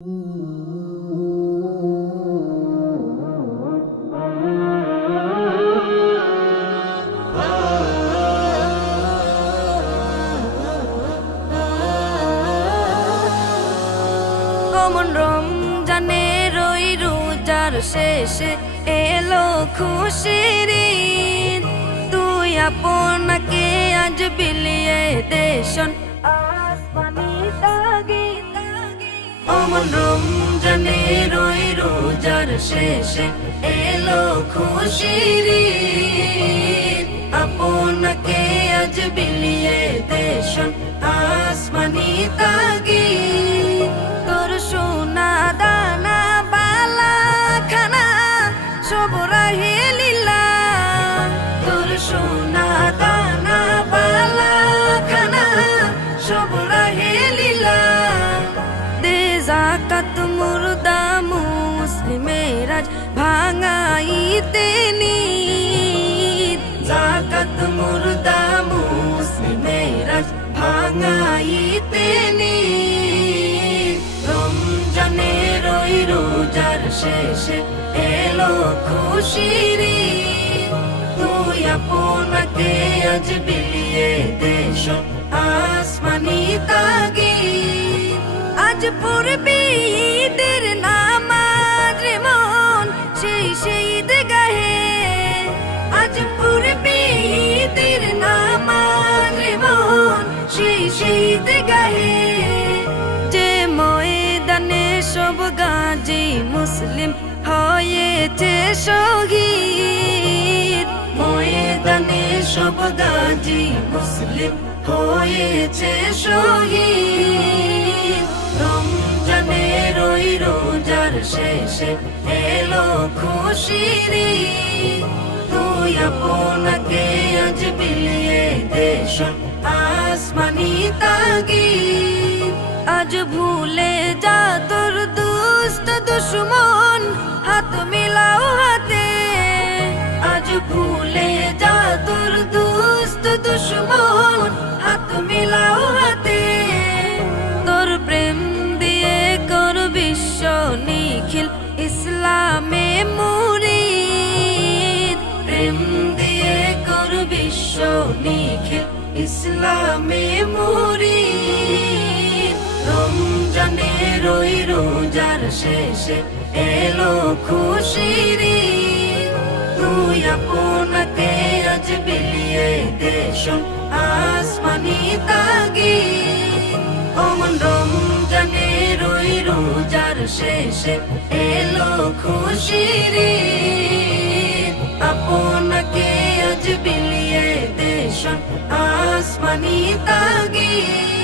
অমন রমজানের ওই রোজার শেষে এলো খুশির ঈদ। তুই আপনাকে আজ বিলিয়ে দেশন আসমানি তাগিদ। অমন রমজানের ওই রোজার শেষে এলো খুশির ঈদ। আপনাকে আজ বিলিয়ে দেশন আসমানি তাগিদ। তোর সোনা দানা বালা খানা সব রাহে লীলা। তোর সোনা দানা বালা খানা সব রাহে লীলা। দে যাকাত মুর্দা মুসলিমের আজ ভাঙাইতে নিদ। যাকাত মুর্দা মুসলিমের আজ ভাঙাইতে নিদ। রমজানের ওই রোজার শেষে এলো খুশির ঈদ। তুই আপনাকে আজ বিলিয়ে দেশন আসমানি তাগিদ। আজ পড়বি ঈদের নামাজ রে মন সেই ঈদগাহে। আজ পড়বি ঈদের নামাজ রে মন সেই ঈদগাহে। যে ময়দানে সব গাজী মুসলিম হয়েছে শহীদ। ময়দানে সব গাজী মুসলিম হয়েছে শহীদ। রমজানের ওই রোজার শেষে এলো খুশির ঈদ। তুই আপনাকে আজ বিলিয়ে দেশন আসমানি তাগিদ। আজ ভুলে যা তোর দুষ্ট দুশ্মন হাত মিলাও হাতে। আজ ভুলে যা তোর দুষ্ট দুশ্মন হাত মিলাও হাতে। তোর প্রেম দিয়ে কর বিশ্ব নিখিল ইসলামে মুরিদ। প্রেম দিয়ে কর বিশ্ব নিখিল ইসলামে মুরিদ। রমজানের ওই রোজার শেষে এলো খুশির ঈদ। তুই আপনাকে আজ বিলিয়ে দেশন আসমানি তাগিদ। অমন রমজানের ওই রোজার শেষে এলো খুশির ঈদ। আপনাকে আজ বিলিয়ে দেশন আসমানি তাগিদ।